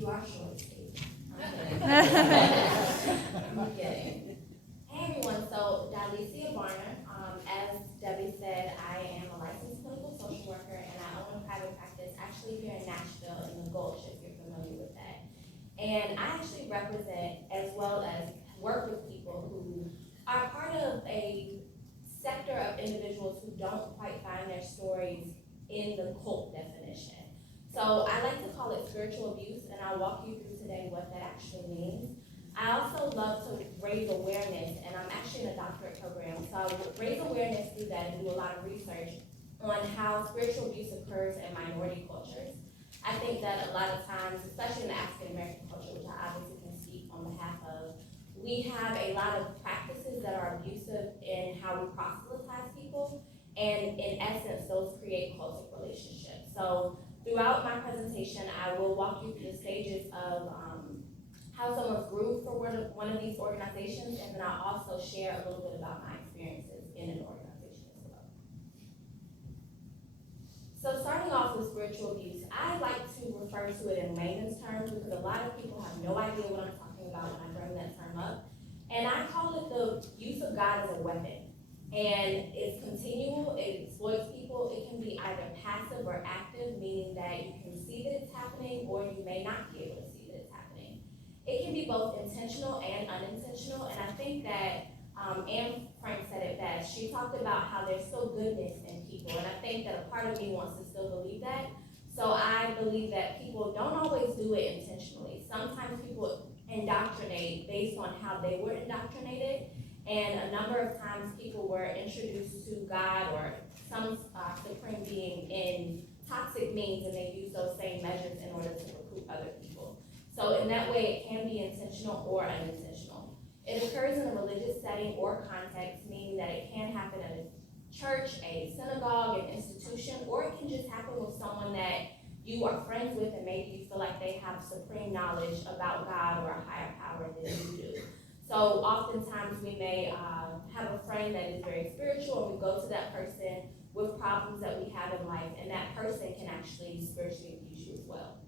You are short, Steve. I'm kidding. Hey everyone, so Dylesia Barner. As Debbie said, I am a licensed clinical social worker and I own a private practice actually here in Nashville in the Gulch, if you're familiar with that. And I actually represent as well as work with people who are part of a sector of individuals who don't quite find their stories in the cult definition. So I like to call it spiritual abuse, and I'll walk you through today what that actually means. I also love to raise awareness, and I'm actually in a doctorate program, so I raise awareness through that and do a lot of research on how spiritual abuse occurs in minority cultures. I think that a lot of times, especially in the African American culture, which I obviously can speak on behalf of, we have a lot of practices that are abusive in how we proselytize people, and in essence, those create cultic relationships. So throughout my presentation, I will walk you through the stages of how someone's grew for one of these organizations, and then I'll also share a little bit about my experiences in an organization as well. So starting off with spiritual abuse, I like to refer to it in layman's terms because a lot of people have no idea what I'm talking about when I bring that term up. And I call it the use of God as a weapon. And it's continual, it exploits people. It can be either passive or active, meaning that you can see that it's happening or you may not be able to see that it's happening. It can be both intentional and unintentional, and I think that Anne Frank said it best. She talked about how there's still goodness in people, and I think that a part of me wants to still believe that. So I believe that people don't always do it intentionally. Sometimes people indoctrinate based on how they were indoctrinated, and a number of times people were introduced to God or some supreme being in toxic means, and they use those same measures in order to recruit other people. So in that way, it can be intentional or unintentional. It occurs in a religious setting or context, meaning that it can happen at a church, a synagogue, an institution, or it can just happen with someone that you are friends with and maybe you feel like they have supreme knowledge about God or a higher power than you do. So oftentimes we may have a friend that is very spiritual, and we go to that person with problems that we have in life, and that person can actually spiritually abuse you as well.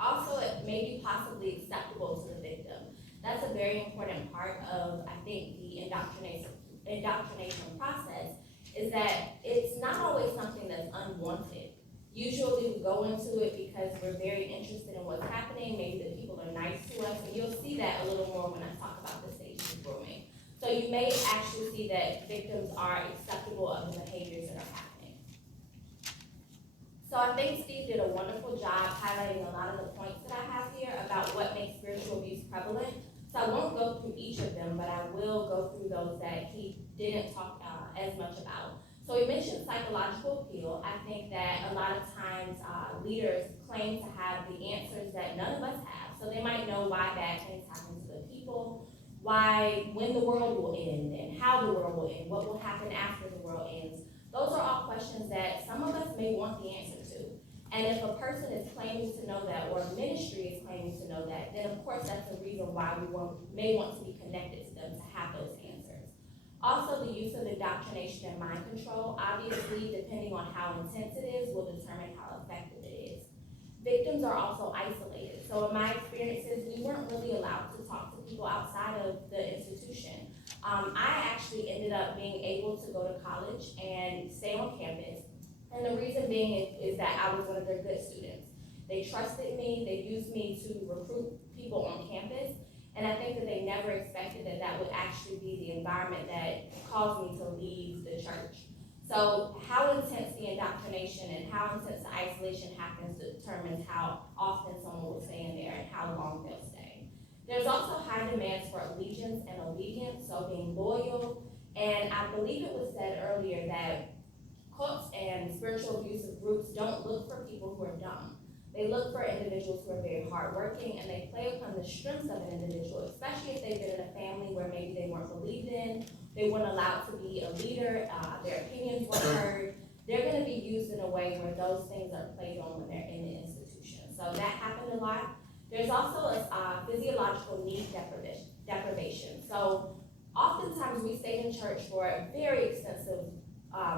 Also, it may be possibly acceptable to the victim. That's a very important part of, I think, the indoctrination process, is that it's not always something that's unwanted. Usually we go into it because we're very interested in what's happening, maybe the people are nice to us, and you'll see that a little more when I talk about the stages of grooming. So you may actually see that victims are acceptable of the behaviors that are happening. So I think Steve did a wonderful job highlighting a lot of the points that I have here about what makes spiritual abuse prevalent. So I won't go through each of them, but I will go through those that he didn't talk as much about. So he mentioned psychological appeal. I think that a lot of times leaders claim to have the answers that none of us have. So they might know why bad things happen to the people, when the world will end, and how the world will end, what will happen after the world ends. Those are all questions that some of us may want the answer to. And if a person is claiming to know that, or a ministry is claiming to know that, then of course that's a reason why we may want to be connected to them to have those answers. Also, the use of indoctrination and mind control, obviously, depending on how intense it is, will determine how effective it is. Victims are also isolated. So in my experiences, we weren't really allowed to talk to people outside of the institution. I actually ended up being able to go to college and stay on campus. And the reason being is that I was one of their good students. They trusted me, they used me to recruit people on campus. And I think that they never expected that that would actually be the environment that caused me to leave the church. So how intense the indoctrination and how intense the isolation happens determines how often someone will stay in there and how long they'll stay. There's also high demands for allegiance and obedience, so being loyal. And I believe it was said earlier that cults and spiritual abusive groups don't look for people who are dumb. They look for individuals who are very hardworking, and they play upon the strengths of an individual, especially if they've been in a family where maybe they weren't believed in, they weren't allowed to be a leader, their opinions weren't heard. They're going to be used in a way where those things are played on when they're in the institution. So that happened a lot. There's also a physiological need deprivation. So oftentimes we stayed in church for very extensive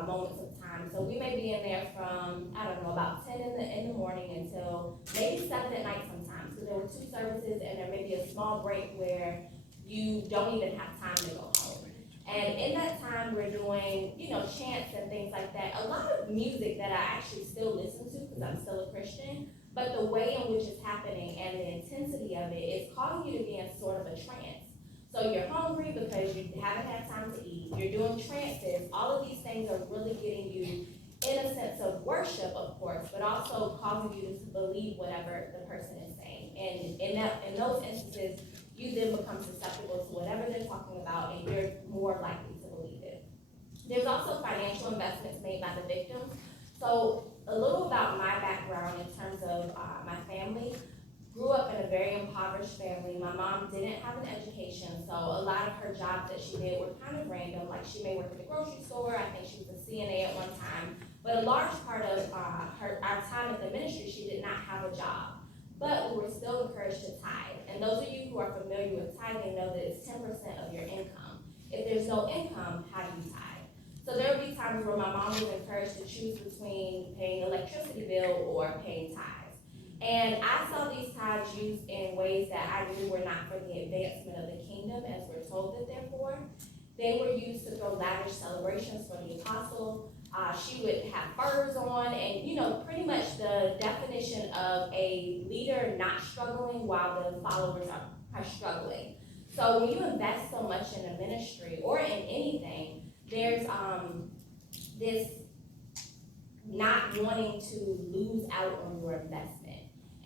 moments of time. So we may be in there from, I don't know, about 10 in the morning until maybe 7 at night sometimes. there were 2 services, and there may be a small break where you don't even have time to go home. And in that time, we're doing, chants and things like that. A lot of music that I actually still listen to because I'm still a Christian, but the way in which it's happening and the intensity of it is causing you to be in sort of a trance. So you're hungry because you haven't had time to eat. You're doing trances. All of these things are really getting you in a sense of worship, of course, but also causing you to believe whatever the person is saying. And in those instances, you then become susceptible to whatever they're talking about, and you're more likely to believe it. There's also financial investments made by the victims. So a little about my background in terms of my family. Grew up in a very impoverished family. My mom didn't have an education, so a lot of her jobs that she did were kind of random. Like she may work at the grocery store. I think she was a CNA at one time. But a large part of our time at the ministry, she did not have a job. But we were still encouraged to tithe. And those of you who are familiar with tithing know that it's 10% of your income. If there's no income, how do you tithe? So there would be times where my mom was encouraged to choose between paying electricity bill or paying tithes. And I saw these tithes used in ways that I knew were not for the advancement of the kingdom, as we're told that they're for. They were used to throw lavish celebrations for the apostle. She would have furs on, and pretty much the definition of a leader not struggling while the followers are struggling. So when you invest so much in a ministry or in anything, there's this not wanting to lose out on your investment.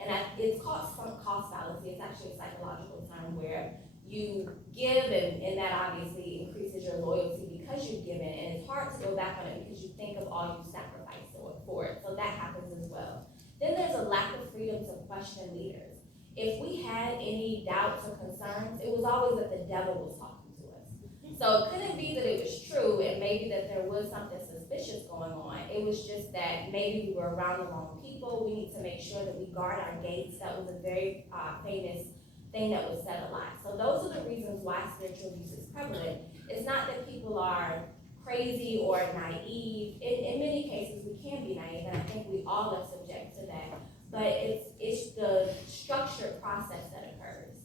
And it's called sunk cost fallacy. It's actually a psychological term where you give, and that obviously increases your loyalty because you've given, and it's hard to go back on it because you think of all you sacrificed for it. So that happens as well. Then there's a lack of freedom to question leaders. If we had any doubts or concerns, it was always that the devil was talking to us. So it couldn't be that it was true, and maybe that there was something suspicious going on. It was just that maybe we were around the wrong people. We need to make sure that we guard our gates. That was a very famous thing that was said a lot. So those are the reasons why spiritual abuse is prevalent. It's not that people are crazy or naive. In many cases, we can be naive, and I think we all are subject to that. But it's the structured process that occurs.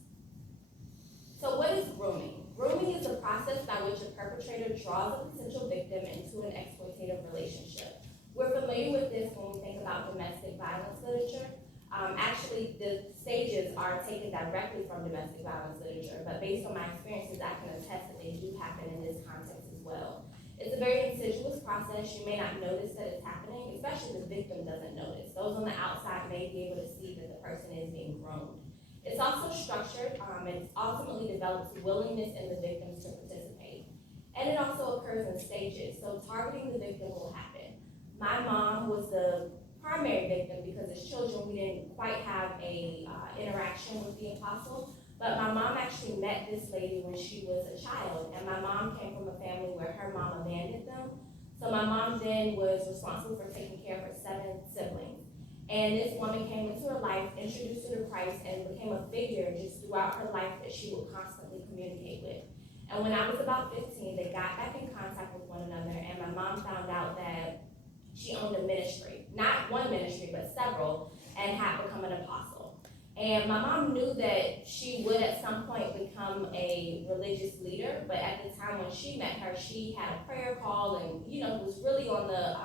So what is grooming? Grooming is the process by which a perpetrator draws a potential victim into an exploitative relationship. We're familiar with this when we think about domestic violence literature. Actually, the stages are taken directly from domestic violence literature, but based on my experiences, I can attest that they do happen in this context as well. It's a very insidious process. You may not notice that it's happening, especially the victim doesn't notice. Those on the outside may be able to see that the person is being groomed. It's also structured, and it ultimately develops willingness in the victims to participate. And it also occurs in stages, so targeting the victim will happen. My mom was the primary victim because as children we didn't quite have a interaction with the apostle, but my mom actually met this lady when she was a child, and my mom came from a family where her mom abandoned them. So my mom then was responsible for taking care of her 7 siblings. And this woman came into her life, introduced her to Christ, and became a figure just throughout her life that she would constantly communicate with. And when I was about 15, they got back in contact with one another, and my mom found out that she owned a ministry, not one ministry, but several, and had become an apostle. And my mom knew that she would at some point become a religious leader, but at the time when she met her, she had a prayer call and, was really on the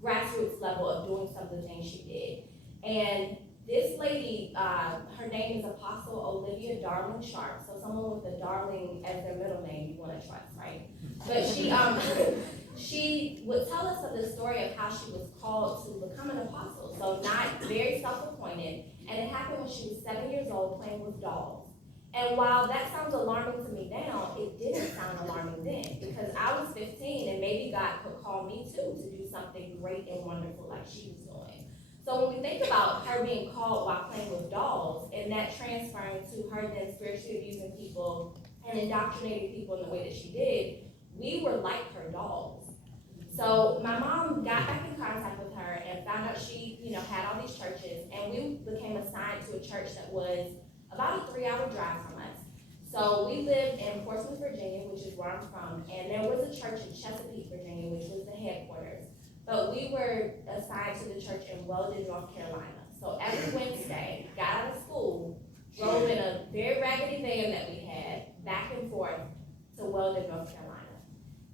grassroots level of doing some of the things she did. And this lady, her name is Apostle Olivia Darling Sharp, so someone with a Darling as their middle name you want to trust, right? But she would tell us of the story of how she was called to become an apostle, so not very self-appointed, and it happened when she was 7 years old playing with dolls. And while that sounds alarming to me now, it didn't sound alarming then, because I was 15 and maybe God could call me too to do something great and wonderful like she was doing. So when we think about her being called while playing with dolls, and that transferring to her then spiritually abusing people and indoctrinating people in the way that she did, we were like her dolls. So my mom got back in contact with her and found out she, had all these churches, and we became assigned to a church that was about a 3-hour drive from us. So we lived in Portsmouth, Virginia, which is where I'm from, and there was a church in Chesapeake, Virginia, which was the headquarters. But we were assigned to the church in Weldon, North Carolina. So every Wednesday, got out of school, drove in a very raggedy van that we had, back and forth to Weldon, North Carolina.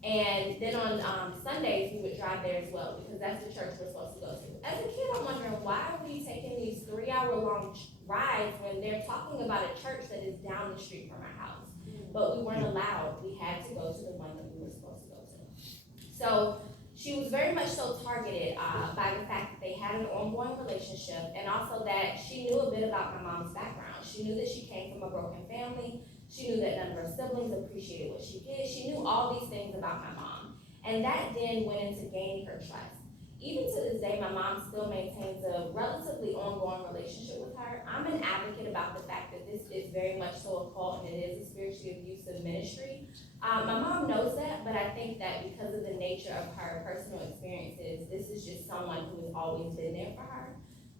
And then on Sundays, we would drive there as well, because that's the church we're supposed to go to. As a kid, I'm wondering, why are we taking these 3-hour-long rides when they're talking about a church that is down the street from our house? But we weren't allowed. We had to go to the one that we were supposed to go to. So she was very much so targeted by the fact that they had an ongoing relationship, and also that she knew a bit about my mom's background. She knew that she came from a broken family. She knew that none of her siblings appreciated what she did. She knew all these things about my mom. And that then went into gaining her trust. Even to this day, my mom still maintains a relatively ongoing relationship with her. I'm an advocate about the fact that this is very much so a cult and it is a spiritually abusive ministry. My mom knows that, but I think that because of the nature of her personal experiences, this is just someone who has always been there for her.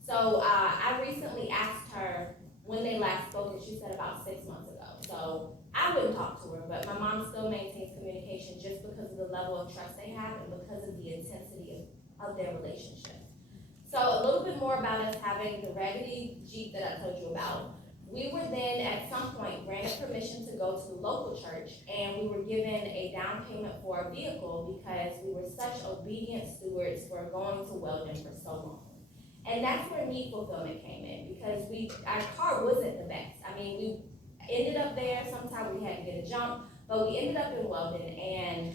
So I recently asked her when they last spoke, and she said about 6 months ago. So I wouldn't talk to her, but my mom still maintains communication just because of the level of trust they have and because of the intensity of their relationship. So a little bit more about us having the raggedy Jeep that I told you about. We were then at some point granted permission to go to the local church, and we were given a down payment for a vehicle because we were such obedient stewards for going to Weldon for so long. And that's where need fulfillment came in, because our car wasn't the best. I mean, we ended up there, sometimes we had to get a jump, but we ended up in Weldon, and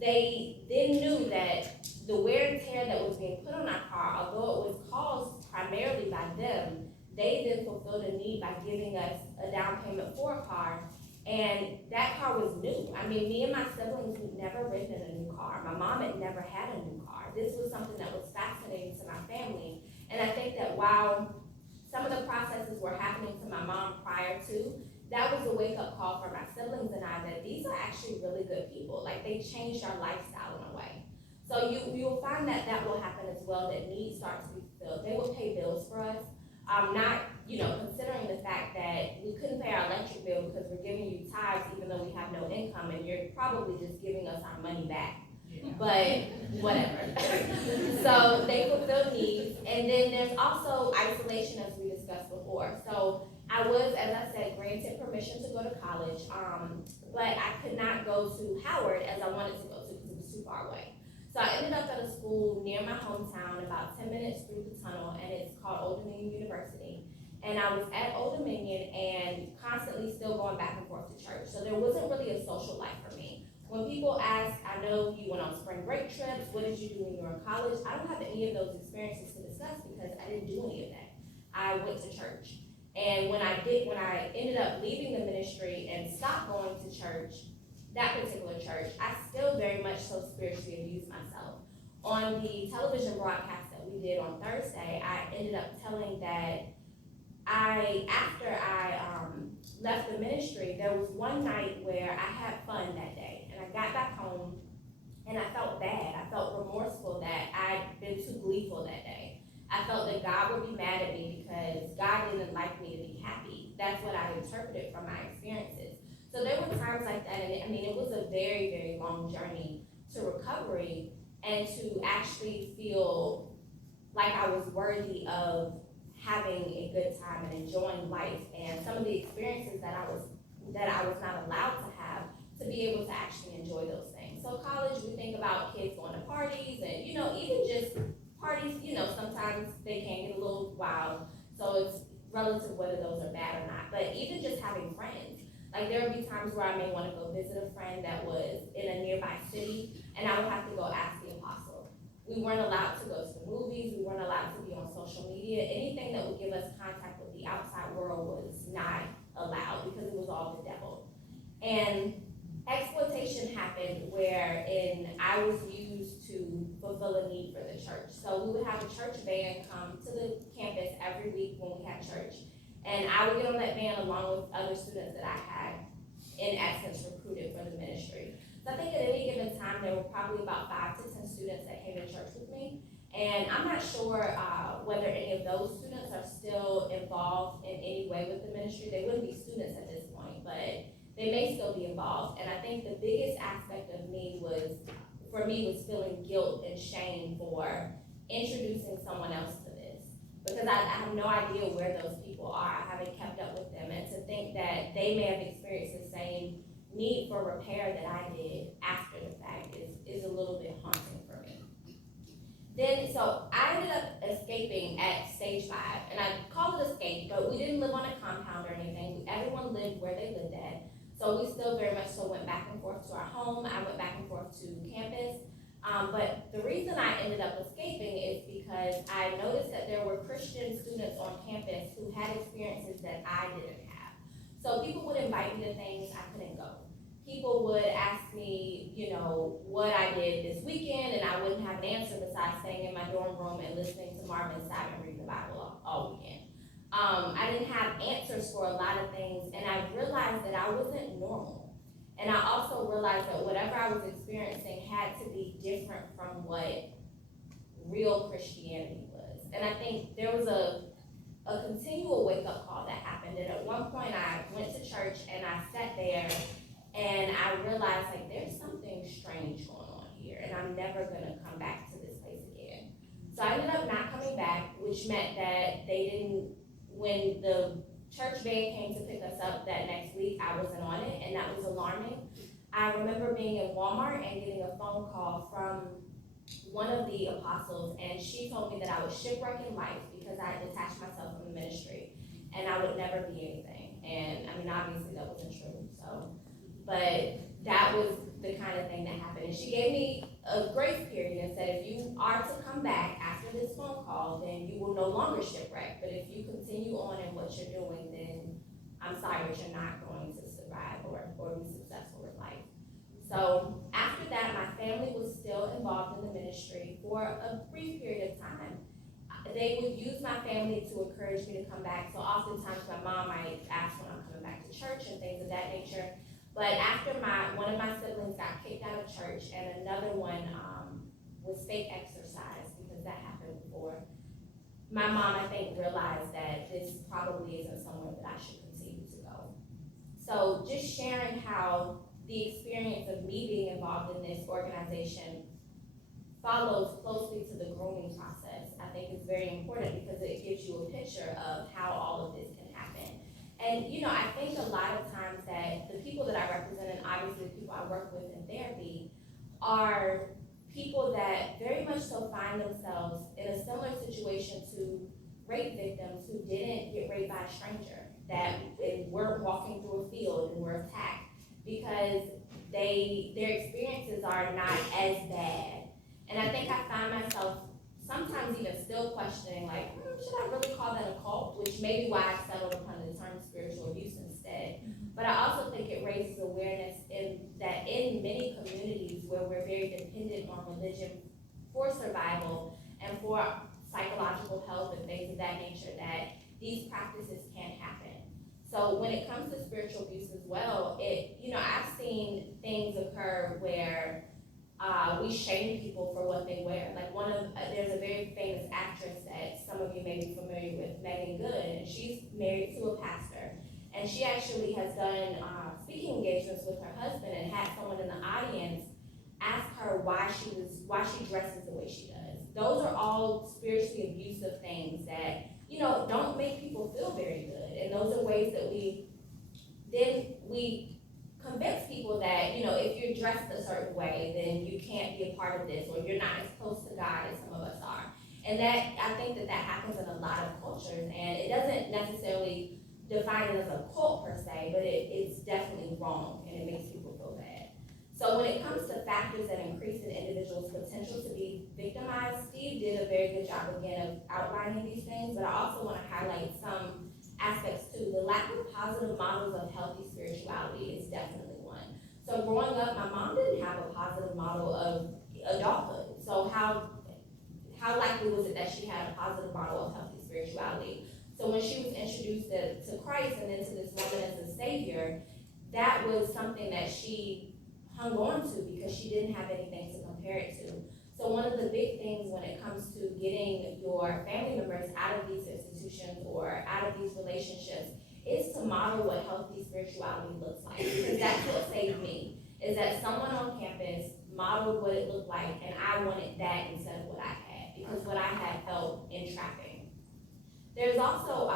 they then knew that the wear and tear that was being put on our car, although it was caused primarily by them, they then fulfilled a need by giving us a down payment for a car, and that car was new. I mean, me and my siblings, we'd never ridden in a new car. My mom had never had a new car. This was something that was fascinating to my family, and I think that while some of the processes were happening to my mom prior to, that was a wake-up call for my siblings and I, that these are actually really good people. Like, they changed our lifestyle in a way. So you'll find that that will happen as well, that needs start to be fulfilled. They will pay bills for us. Not, considering the fact that we couldn't pay our electric bill because we're giving you tithes even though we have no income, and you're probably just giving us our money back. Yeah. But whatever. So they fulfill needs. And then there's also isolation, as we discussed before. So I was, as I said, granted permission to go to college, but I could not go to Howard as I wanted to go to because it was too far away. So I ended up at a school near my hometown, about 10 minutes through the tunnel, and it's called Old Dominion University. And I was at Old Dominion and constantly still going back and forth to church. So there wasn't really a social life for me. When people ask, I know you went on spring break trips, what did you do when you were in college? I don't have any of those experiences to discuss because I didn't do any of that. I went to church. And when I ended up leaving the ministry and stopped going to church, that particular church, I still very much so spiritually abused myself. On the television broadcast that we did on Thursday, I ended up telling that after I left the ministry, there was one night where I had fun that day, and I got back home, and I felt bad. I felt remorseful that I'd been too gleeful that day. I felt that God would be mad at me because God didn't like me to be happy. That's what I interpreted from my experiences. So there were times like that, and it was a very, very long journey to recovery and to actually feel like I was worthy of having a good time and enjoying life, and some of the experiences that I was not allowed to have, to be able to actually enjoy those things. So college, we think about kids going to parties, and even just parties, sometimes they can get a little wild. So it's relative whether those are bad or not. But even just having friends, like there would be times where I may want to go visit a friend that was in a nearby city, and I would have to go ask the apostle. We weren't allowed to go to the movies. We weren't allowed to be on social media. Anything that would give us contact with the outside world was not allowed because it was all the devil. And exploitation happened wherein I was used to fulfill a need for the church. So we would have a church van come to the campus every week when we had church. And I would get on that van along with other students that I had, in essence, recruited for the ministry. So I think at any given time, there were probably about 5 to 10 students that came to church with me. And I'm not sure whether any of those students are still involved in any way with the ministry. They wouldn't be students at this point, but they may still be involved. And I think the biggest aspect of me was feeling guilt and shame for introducing someone else to this. because I have no idea where those people are. I haven't kept up with them, and to think that they may have experienced the same need for repair that I did after the fact is a little bit haunting for me. Then, so I ended up escaping at stage 5, and I call it escape, but we didn't live on a compound or anything. Everyone lived where they lived at, so we still very much so went back and forth to our home. I went back and forth to campus, but the reason I ended up escaping is because I noticed that there were Christian students on campus who had experiences that I didn't have. So people would invite me to things I couldn't go. People would ask me, what I did this weekend, and I wouldn't have an answer besides staying in my dorm room and listening to Marvin Sapp and reading the Bible all weekend. I didn't have answers for a lot of things, and I realized that I wasn't normal. And I also realized that whatever I was experiencing had to be different from what real Christianity was. And I think there was a continual wake-up call that happened. And at one point I went to church and I sat there and I realized, like, there's something strange going on here, and I'm never gonna come back to this place again. So I ended up not coming back, which meant that when the church van came to pick us up that next week, I wasn't on it, and that was alarming. I remember being in Walmart and getting a phone call from one of the apostles, and she told me that I was shipwrecking life because I had detached myself from the ministry, and I would never be anything. And I mean, obviously that wasn't true, but that was the kind of thing that happened. And she gave me a grace period and said, if you are to come back after this phone call, then you will no longer shipwreck. But if you continue on in what you're doing, then I'm sorry, but you're not going to survive or be successful in life. So after that, my family was still involved in the ministry for a brief period of time. They would use my family to encourage me to come back. So oftentimes my mom might ask when I'm coming back to church and things of that nature. But after one of my siblings got kicked out of church and another one was fake exercise, because that happened before, my mom, I think, realized that this probably isn't somewhere that I should continue to go. So just sharing how the experience of me being involved in this organization follows closely to the grooming process, I think is very important because it gives you a picture of how all of this can happen. And I think a lot of times that the people that I represent, and obviously the people I work with in therapy, are people that very much so find themselves in a similar situation to rape victims who didn't get raped by a stranger, that weren't walking through a field and were attacked, because their experiences are not as bad. And I think I find myself sometimes even still questioning, like, should I really call that a cult? Which may be why I settled upon the term spiritual abuse instead. But I also think it raises awareness that in many communities where we're very dependent on religion for survival and for psychological health and things of that nature, that these practices can happen. So when it comes to spiritual abuse as well, I've seen things occur where we shame people for what they wear. Like there's a very famous actress that some of you may be familiar with, Megan Good, and she's married to a pastor. And she actually has done speaking engagements with her husband and had someone in the audience ask her why she dresses the way she does. Those are all spiritually abusive things that, don't make people feel very good. And those are ways that we convince people that, if you're dressed a certain way, then you can't be a part of this, or you're not as close to God as some of us are. And I think that happens in a lot of cultures, and it doesn't necessarily define it as a cult per se, but it's definitely wrong, and it makes people feel bad. So when it comes to factors that increase an individual's potential to be victimized, Steve did a very good job again of outlining these things, but I also want to highlight some aspects too. The lack of positive models of healthy spirituality is definitely one. So growing up, my mom didn't have a positive model of adulthood. So how likely was it that she had a positive model of healthy spirituality? So when she was introduced to Christ and then to this woman as a savior, that was something that she hung on to because she didn't have anything to compare it to. So one of the big things when it comes to getting your family members out of these institutions or out of these relationships is to model what healthy spirituality looks like. Because that's what saved me, is that someone on campus modeled what it looked like, and I wanted that instead of what I had, because what I had felt entrapping. There's also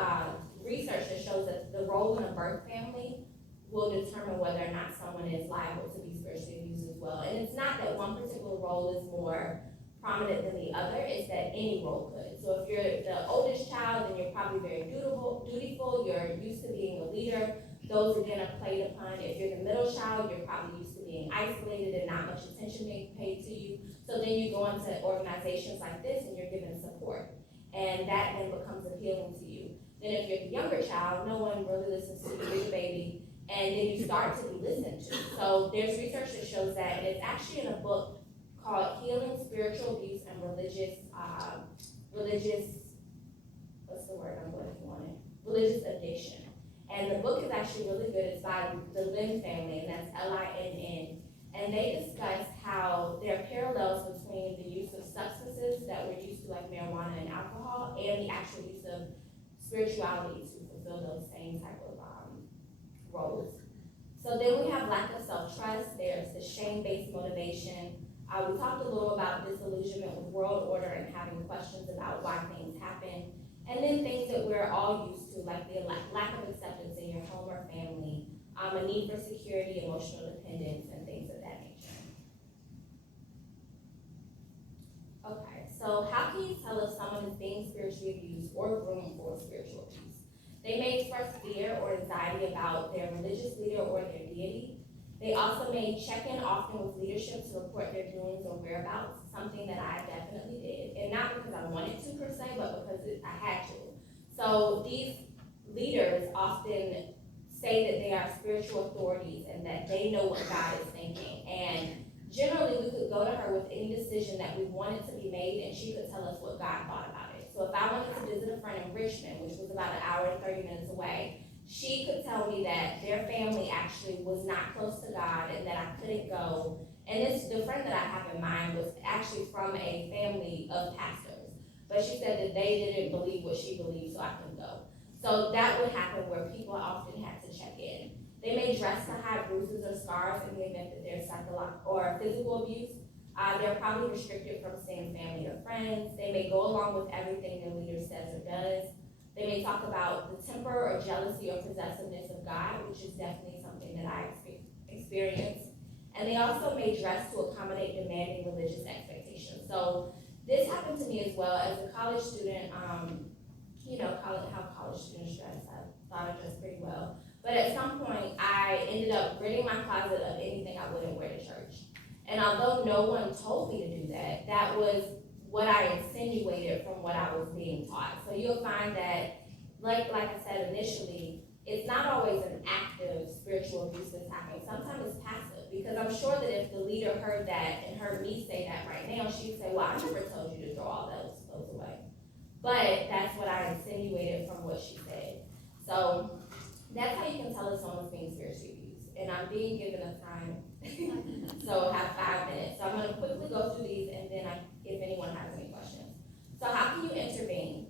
research that shows that the role in a birth family will determine whether or not someone is liable to be spiritually abused as well. And it's not that one particular role is more prominent than the other, it's that any role could. So if you're the oldest child, then you're probably very dutiful, you're used to being a leader, those again are played upon. If you're the middle child, you're probably used to being isolated and not much attention being paid to you. So then you go into organizations like this and you're given support. And that then becomes appealing to you. Then if you're the younger child, no one really listens to you, you're the baby, and then you start to be listened to. So there's research that shows that, and it's actually in a book called Healing Spiritual Abuse and what's the word I'm looking on it? Religious addiction. And the book is actually really good. It's by the Lynn family, and that's Linn. And they discuss how there are parallels between the use of substances that we're used to, like marijuana and alcohol, and the actual use of spirituality to fulfill those same type of roles. So then we have lack of self-trust. There's the shame-based motivation. We talked a little about disillusionment with world order and having questions about why things happen. And then things that we're all used to, like the lack of acceptance in your home or family, a need for security, emotional dependence, and things of that nature. Okay, so how can you tell if someone is being spiritually abused or groomed for spiritual abuse? They may express fear or anxiety about their religious leader or their deity. They also may check in often with leadership to report their doings or whereabouts, something that I definitely did. And not because I wanted to per se, but because I had to. So these leaders often say that they are spiritual authorities and that they know what God is thinking. And generally we could go to her with any decision that we wanted to be made, and she could tell us what God thought about it. So if I wanted to visit a friend in Richmond, which was about an hour and 30 minutes away, she could tell me that their family actually was not close to God and that I couldn't go. And the friend that I have in mind was actually from a family of pastors. But she said that they didn't believe what she believed, so I couldn't go. So that would happen where people often had to check in. They may dress to hide bruises or scars in the event that there's psychological or physical abuse. They're probably restricted from seeing family or friends. They may go along with everything their leader says or does. They may talk about the temper or jealousy or possessiveness of God, which is definitely something that I experienced. And they also may dress to accommodate demanding religious expectations. So this happened to me as well as a college student. How college students dress. I thought I dressed pretty well. But at some point, I ended up ridding my closet of anything I wouldn't wear to church. And although no one told me to do that, that was what I insinuated from what I was being taught. So you'll find that, like I said initially, it's not always an active spiritual abuse that's happening. Sometimes it's passive, because I'm sure that if the leader heard that and heard me say that right now, she'd say, well, I never told you to throw all those clothes away. But that's what I insinuated from what she said. So that's how you can tell if someone's being spiritually abused. And I'm being given a time, so I have 5 minutes. So I'm going to quickly go through these, and then if anyone has any questions. So how can you intervene?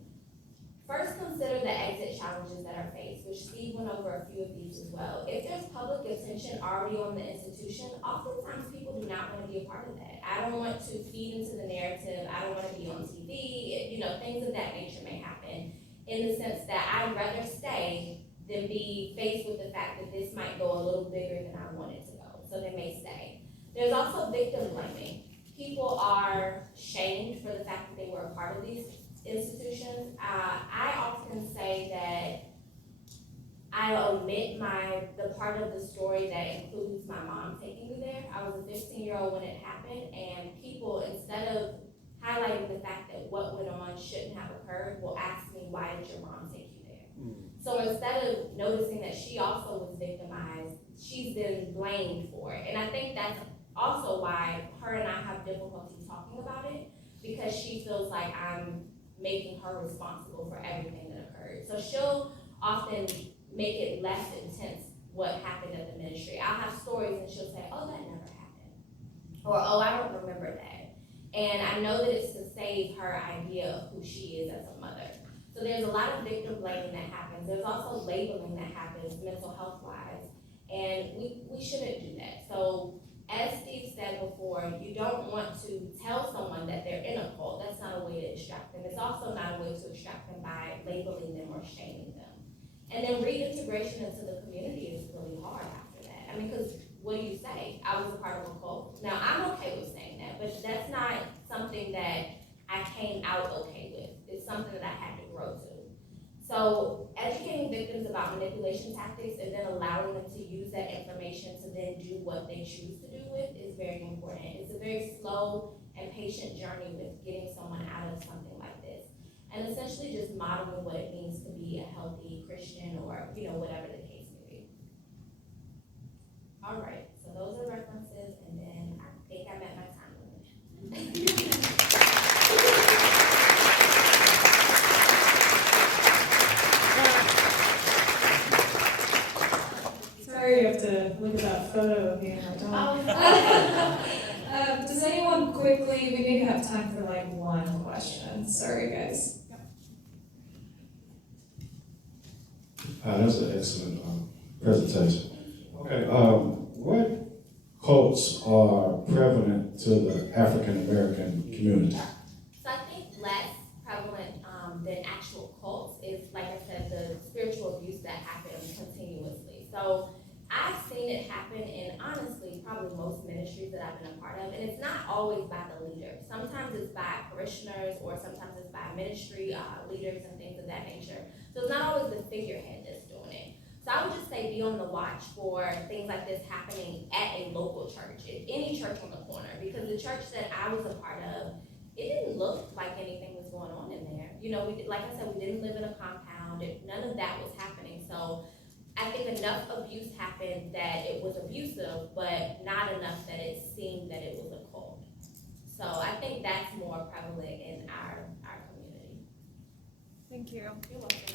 First, consider the exit challenges that are faced, which Steve went over a few of these as well. If there's public attention already on the institution, oftentimes people do not want to be a part of that. I don't want to feed into the narrative. I don't want to be on TV. Things of that nature may happen, in the sense that I'd rather stay than be faced with the fact that this might go a little bigger than I want it to go. So they may stay. There's also victim blaming. People are shamed for the fact that they were a part of these institutions. I often say that I omit the part of the story that includes my mom taking me there. I was a 15-year-old when it happened, and people, instead of highlighting the fact that what went on shouldn't have occurred, will ask me, why did your mom take you there? So instead of noticing that she also was victimized, she's been blamed for it. And I think that's also why her and I have difficulty talking about it, because she feels like I'm making her responsible for everything that occurred. So she'll often make it less intense what happened at the ministry. I'll have stories and she'll say, oh, that never happened. Or, oh, I don't remember that. And I know that it's to save her idea of who she is as a mother. So there's a lot of victim blaming that happens. There's also labeling that happens mental health wise. And we shouldn't do that. So as Steve said before, you don't want to tell someone that they're in a cult. That's not not a way to extract them. It's also not a way to extract them by labeling them or shaming them. And then reintegration into the community is really hard after that. I mean, because what do you say? I was a part of a cult. Now, I'm okay with saying that, but that's not something that I came out okay with. It's something that I had to grow to. So educating victims about manipulation tactics and then allowing them to use that information to then do what they choose to do with is very important. It's a very slow and patient journey with getting someone out of something like this. And essentially just modeling what it means to be a healthy Christian or, whatever the case may be. All right, so those are references, and then I think I met my time limit. Sorry, you have to look at that photo of me and my dog. Does anyone quickly, we maybe have time for like one question. Sorry, guys. That's an excellent presentation. Okay, what cults are prevalent to the African American community? So I think less prevalent than actual cults is, like I said, the spiritual abuse that happens continuously. So I've seen it happen in, honestly, probably most ministries that I've been a part of, and it's not always by the leader. Sometimes it's by parishioners, or sometimes it's by ministry leaders and things of that nature. So it's not always the figurehead that's doing it. So I would just say be on the watch for things like this happening at a local church, at any church on the corner, because the church that I was a part of, it didn't look like anything was going on in there. Like I said, we didn't live in a compound. None of that was happening. So I think enough abuse happened that it was abusive, but not enough that it seemed that it was a cult. So I think that's more prevalent in our community. Thank you. You're welcome.